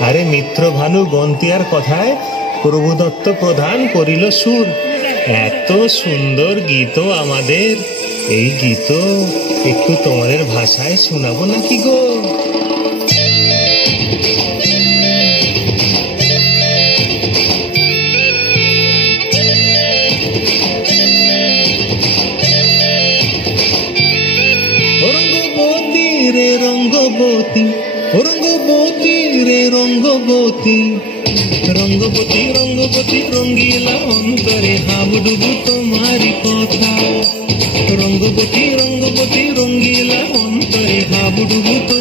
আরে মিত্র ভানু গন্তিয়ার কথায় প্রভুদত্ত প্রধান করিল সুর। এত সুন্দর গীত আমাদের, এই গীত একটু তোমাদের ভাষায় শোনাবো নাকি গো? রঙ্গবতী রে রঙ্গবতী, রঙ্গবতী রে রঙ্গবতী, রঙ্গবতী রঙ্গবতী রঙ্গিলা অন্তরে হাবুডুবু তোমারি কথা। রঙ্গবতী রঙ্গবতী রঙ্গিলা অন্তরে হাবুডুবু